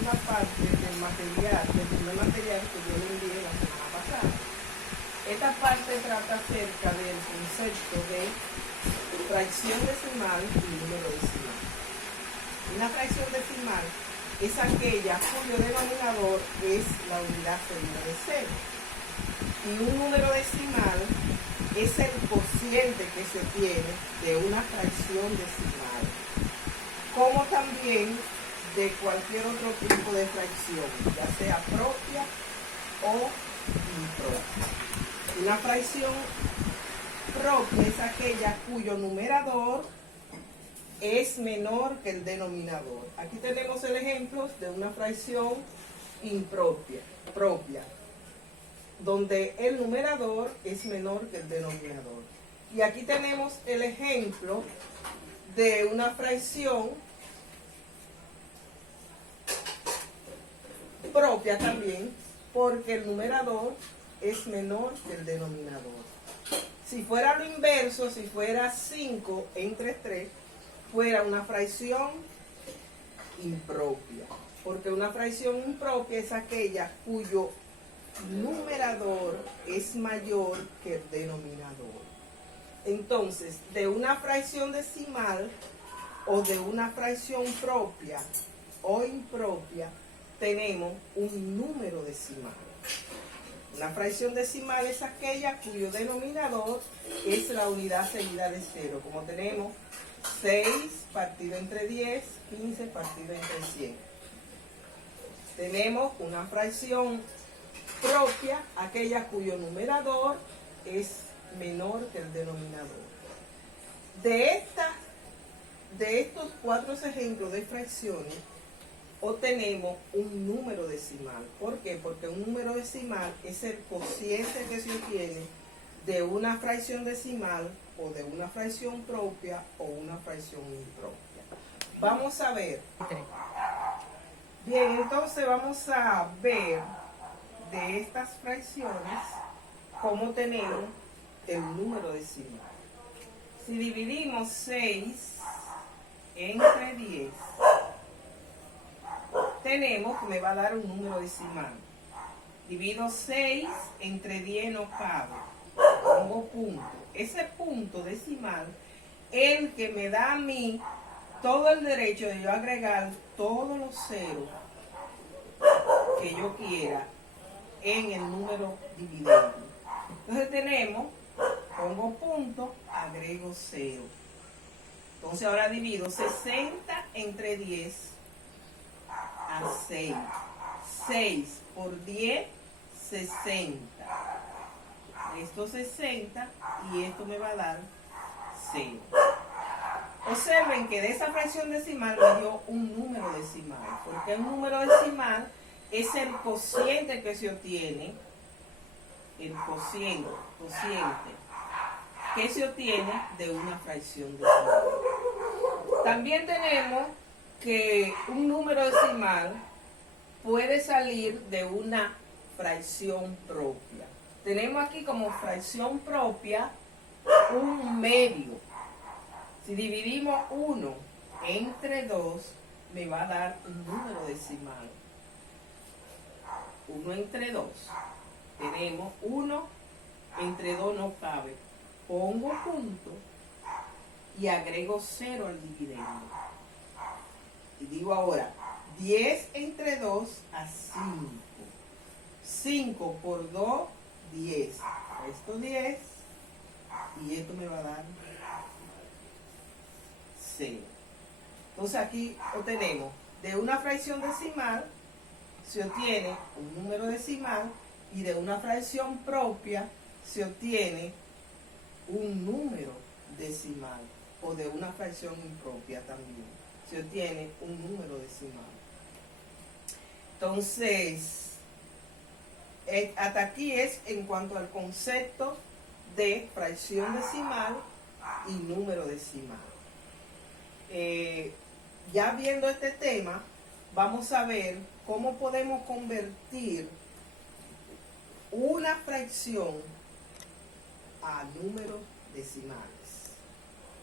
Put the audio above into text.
segunda parte del material, del primer material que yo le envié la semana pasada. Esta parte trata acerca del concepto de fracción decimal y número decimal. Una fracción decimal es aquella cuyo denominador es la unidad seguida de cero. Y un número decimal es el cociente que se tiene de una fracción decimal, como también de cualquier otro tipo de fracción, ya sea propia o impropia. Una fracción propia es aquella cuyo numerador es menor que el denominador. Aquí tenemos el ejemplo de una fracción impropia, donde el numerador es menor que el denominador. Y aquí tenemos el ejemplo de una fracción propia también, porque el numerador es menor que el denominador. Si fuera lo inverso, si fuera 5 entre 3, fuera una fracción impropia, porque una fracción impropia es aquella cuyo numerador es mayor que el denominador. Entonces, de una fracción decimal o de una fracción propia o impropia, tenemos un número decimal. Una fracción decimal es aquella cuyo denominador es la unidad seguida de cero, como tenemos 6 partido entre 10, 15 partido entre 100. Tenemos una fracción propia, aquella cuyo numerador es menor que el denominador. De estos 4 ejemplos de fracciones, obtenemos un número decimal. ¿Por qué? Porque un número decimal es el cociente que se obtiene de una fracción decimal o de una fracción propia o una fracción impropia. Vamos a ver. Bien, entonces vamos a ver de estas fracciones cómo tenemos el número decimal. Si dividimos 6 entre 10, tenemos que me va a dar un número decimal. Divido 6 entre 10 no cabe. Pongo punto. Ese punto decimal es el que me da a mí todo el derecho de yo agregar todos los ceros que yo quiera en el número dividendo. Entonces tenemos, pongo punto, agrego 0. Entonces ahora divido 60 entre 10 a 6. 6 por 10, 60. Esto 60 y esto me va a dar 0. Observen que de esa fracción decimal me dio un número decimal, porque el número decimal es el cociente que se obtiene, el cociente que se obtiene de una fracción decimal. También tenemos que un número decimal puede salir de una fracción propia. Tenemos aquí como fracción propia un medio. Si dividimos 1 entre 2, me va a dar un número decimal. 1 entre 2. Tenemos 1 entre 2 no cabe. Pongo punto y agrego 0 al dividendo. Y digo ahora, 10 entre 2 a 5. 5 por 2, 10. Esto 10 y esto me va a dar 0. Entonces aquí obtenemos de una fracción decimal se obtiene un número decimal y de una fracción propia se obtiene un número decimal, o de una fracción impropia también se obtiene un número decimal. Entonces, hasta aquí es en cuanto al concepto de fracción decimal y número decimal. Ya viendo este tema, vamos a ver cómo podemos convertir una fracción a números decimales.